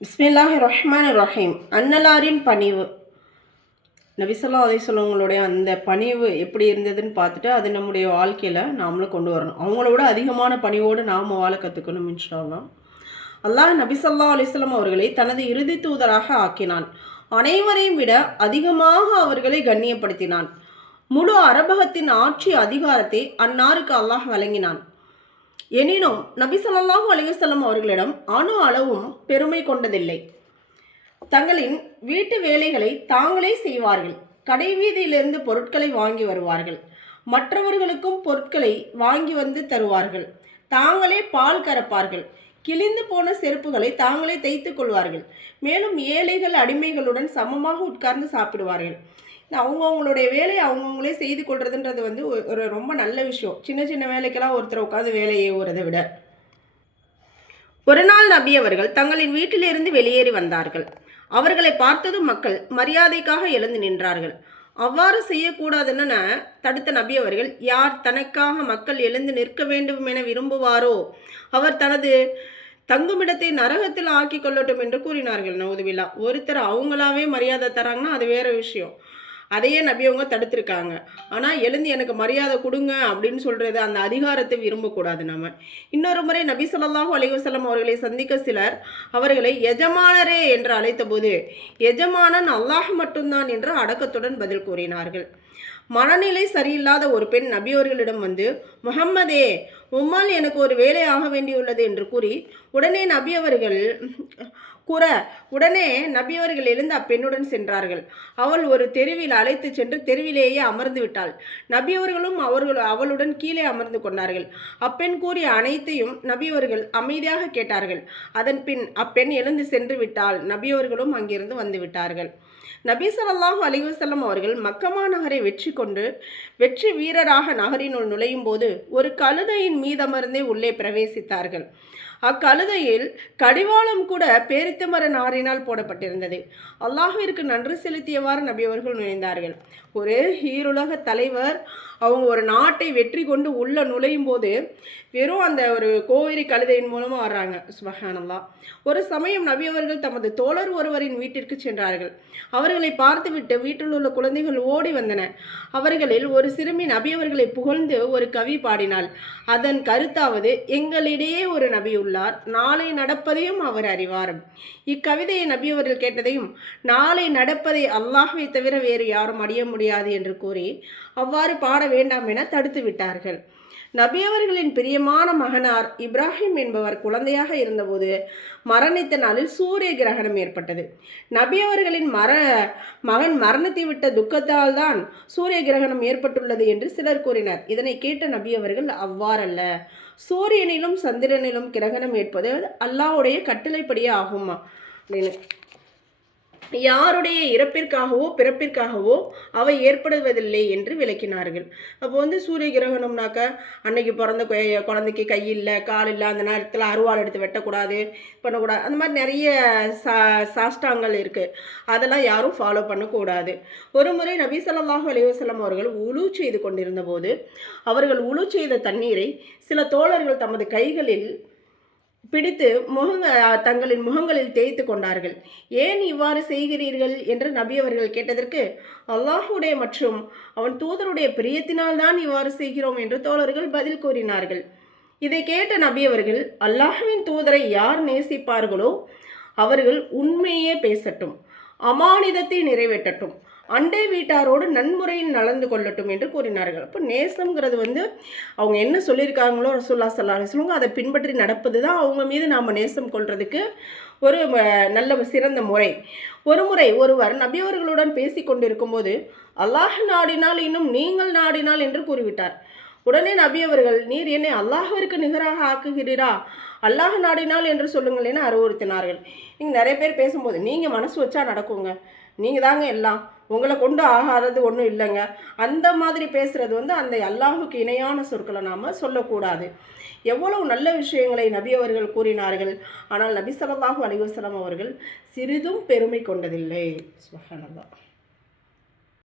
பிஸ்மில்லாஹிர் ரஹ்மானிர் ரஹீம். அன்னலாரின் பணிவு. நபி ஸல்லல்லாஹு அலைஹி வஸல்லமுடைய அந்த பணிவு எப்படி இருந்ததுன்னு பார்த்துட்டு அது நம்முடைய வாழ்க்கையில் நாமளும் கொண்டு வரணும். அவங்கள விட அதிகமான பணிவோடு நாம் வாழ கற்றுக்கணும் இன்ஷா அல்லாஹ். அல்லாஹ் நபி ஸல்லல்லாஹு அலைஹி வஸல்லம் அவர்களை தனது இறுதி தூதராக ஆக்கினான். அனைவரையும் விட அதிகமாக அவர்களை கண்ணியப்படுத்தினான். முழு அரபகத்தின் ஆட்சி அதிகாரத்தை அன்னாருக்கு அல்லாஹ் வழங்கினான். எனினும் நபி ஸல்லல்லாஹு அலைஹி வஸல்லம் அவர்களிடம் அணு அளவும் பெருமை கொண்டதில்லை. தங்களின் வீட்டு வேலைகளை தாங்களே செய்வார்கள். கடை வீதியிலிருந்து பொருட்களை வாங்கி வருவார்கள். மற்றவர்களுக்கும் பொருட்களை வாங்கி வந்து தருவார்கள். தாங்களே பால் கறப்பார்கள். கிழிந்து போன செருப்புகளை தாங்களே தைத்துக் கொள்வார்கள். மேலும் ஏழைகள் அடிமைகளுடன் சமமாக உட்கார்ந்து சாப்பிடுவார்கள். அவங்கவுங்களுடைய வேலையை அவங்கவுங்களே செய்து கொள்றதுன்றது ஒரு ரொம்ப நல்ல விஷயம். சின்ன சின்ன வேலைக்கெல்லாம் ஒருத்தர் உட்காந்து வேலையை ஏவுறதை விட. ஒரு நாள் நபி அவர்கள் தங்களின் வீட்டிலிருந்து வெளியேறி வந்தார்கள். அவர்களை பார்த்ததும் மக்கள் மரியாதைக்காக எழுந்து நின்றார்கள். அவ்வாறு செய்யக்கூடாதுன்னு தடுத்த நபி அவர்கள், யார் தனக்காக மக்கள் எழுந்து நிற்க வேண்டும் என விரும்புவாரோ அவர் தனது தங்குமிடத்தை நரகத்தில் ஆக்கி கொள்ளட்டும் என்று கூறினார்கள். நவுதுபில்லா. ஒருத்தர் அவங்களாவே மரியாதை தராங்கன்னா அது வேற விஷயம். அதையே நபி அவங்க தடுத்திருக்காங்க. ஆனால் எழுந்து எனக்கு மரியாதை கொடுங்க அப்படின்னு சொல்கிறது, அந்த அதிகாரத்தை விரும்பக்கூடாது நம்ம. இன்னொரு முறை நபி ஸல்லல்லாஹு அலைஹி வஸல்லம் அவர்களை சந்திக்க சிலர் அவர்களை எஜமானரே என்று அழைத்த போது, எஜமானன் அல்லாஹ் மட்டும்தான் என்று அடக்கத்துடன் பதில் கூறினார்கள். மனநிலை சரியில்லாத ஒரு பெண் நபி அவர்களிடம் வந்து, முஹம்மதே, உம்மால் எனக்கு ஒரு வேலை ஆக வேண்டியுள்ளது என்று கூறி உடனே நபி அவர்கள் எழுந்து அப்பெண்ணுடன் சென்றார்கள். அவள் ஒரு தெருவில் அழைத்து சென்று தெருவிலேயே அமர்ந்து விட்டாள். நபி அவர்களும் அவளுடன் கீழே அமர்ந்து கொண்டார்கள். அப்பெண் கூறிய அனைத்தையும் நபி அவர்கள் அமைதியாக கேட்டார்கள். அதன் பின் அப்பெண் எழுந்து சென்று விட்டாள். நபி அவர்களும் அங்கிருந்து வந்து விட்டார்கள். நபி ஸல்லல்லாஹு அலைஹி வஸல்லம் அவர்கள் மக்கமா நகரை வெற்றி வீரராக நகரினுள் நுழையும் போது ஒரு கழுதையின் மீதமர்ந்தே உள்ளே பிரவேசித்தார்கள். அக்கழுதையில் கடிவாளம் கூட பேரித்தமர நாரினால் போடப்பட்டிருந்தது. அல்லாஹ்விற்கு நன்றி செலுத்தியவாறு நபி அவர்கள் நுழைந்தார்கள். ஒரு ஈருலக தலைவர் அவங்க ஒரு நாட்டை வெற்றி கொண்டு உள்ள நுழையும் போது வெறும் அந்த ஒரு கோவேரி கழுதையின் மூலமாக வர்றாங்க. சுப்ஹானல்லாஹ். ஒரு சமயம் நபி அவர்கள் தமது தோழர் ஒருவரின் வீட்டிற்கு சென்றார்கள். அவர்களை பார்த்துவிட்டு வீட்டில் உள்ள குழந்தைகள் ஓடி வந்தன. அவர்களில் ஒரு சிறுமி நபி அவர்களை புகழ்ந்து ஒரு கவி பாடினாள். அதன் கருத்தாவது, எங்களிடையே ஒரு நபி உள்ளார், நாளை நடப்பதையும் அவர் அறிவார். இக்கவிதையை நபி அவர்கள் கேட்டதையும், நாளை நடப்பதை அல்லாஹ்வை தவிர வேறு யாரும் அறிய முடியாது என்று கூறி அவ்வாறு பாட வேண்டாம் என தடுத்து விட்டார்கள். நபி அவர்களின் பிரியமான மகனார் இப்ராஹிம் என்பவர் குழந்தையாக இருந்தபோது மரணித்த நாளில் சூரிய கிரகணம் ஏற்பட்டது. நபி அவர்களின் மகன் மரணத்தை விட்ட துக்கத்தால் தான் சூரிய கிரகணம் ஏற்பட்டுள்ளது என்று சிலர் கூறினர். இதனை கேட்ட நபி அவர்கள், அவ்வாறல்ல, சூரியனிலும் சந்திரனிலும் கிரகணம் ஏற்பது அல்லாஹ்வுடைய கட்டளைப்படியே ஆகுமா அப்படின்னு, யாருடைய இறப்பிற்காகவோ பிறப்பிற்காகவோ அவை ஏற்படுவதில்லை என்று விளக்கினார்கள். அப்போ சூரிய கிரகணம்னாக்க அன்னைக்கு பிறந்த குழந்தைக்கு கை இல்லை கால் இல்லை, அந்த நேரத்தில் அருவாள் எடுத்து வெட்டக்கூடாது, பண்ணக்கூடாது, அந்த மாதிரி நிறைய சாஷ்டாங்கள் இருக்குது. அதெல்லாம் யாரும் ஃபாலோ பண்ணக்கூடாது. ஒரு முறை நபி ஸல்லல்லாஹு அலைஹி வஸல்லம் அவர்கள் உலு செய்து கொண்டிருந்த போது அவர்கள் உலு செய்த தண்ணீரை சில தோழர்கள் தமது கைகளில் பிடித்து தங்களின் முகங்களில் தேய்த்து கொண்டார்கள். ஏன் இவ்வாறு செய்கிறீர்கள் என்று நபி அவர்கள் கேட்டதற்கு, அல்லாஹுடைய மற்றும் அவன் தூதருடைய பிரியத்தினால் தான் இவ்வாறு செய்கிறோம் என்று தோழர்கள் பதில் கூறினார்கள். இதை கேட்ட நபி அவர்கள், அல்லாஹுவின் தூதரை யார் நேசிப்பார்களோ அவர்கள் உண்மையே பேசட்டும், அமானிதத்தை நிறைவேற்றட்டும், அண்டை வீட்டாரோடு நன்முறையில் நடந்து கொள்ளட்டும் என்று கூறினார்கள். அப்போ நேசம்ங்கிறது அவங்க என்ன சொல்லியிருக்காங்களோ ரசூலுல்லாஹி ஸல்லல்லாஹு அலைஹி வஸல்லம் அதை பின்பற்றி நடப்பது தான் அவங்க மீது நாம் நேசம் கொள்றதுக்கு ஒரு நல்ல சிறந்த முறை. ஒரு முறை ஒருவர் நபி அவர்களுடன் பேசி கொண்டிருக்கும் போது, அல்லாஹ் நாடினால் இன்னும் நீங்கள் நாடினால் என்று கூறிவிட்டார். உடனே நபி அவர்கள், நீர் என்னை அல்லாஹ்விற்கு நிகராக ஆக்குகிறீரா, அல்லாஹ் நாடினால் என்று சொல்லுங்கள் என அறிவுறுத்தினார்கள். நீங்கள் நிறைய பேர் பேசும்போது, நீங்கள் மனசு வச்சா நடக்குங்க, நீங்கள் தாங்க எல்லாம், உங்களை கொண்டு ஆகாதது ஒன்றும் இல்லைங்க, அந்த மாதிரி பேசுகிறது அந்த அல்லாஹுக்கு இணையான சொற்களை நாம் சொல்லக்கூடாது. எவ்வளவு நல்ல விஷயங்களை நபி அவர்கள் கூறினார்கள். ஆனால் நபி ஸல்லல்லாஹு அலைஹி வஸல்லம் அவர்கள் சிறிதும் பெருமை கொண்டதில்லை. சுப்ஹானல்லாஹ்.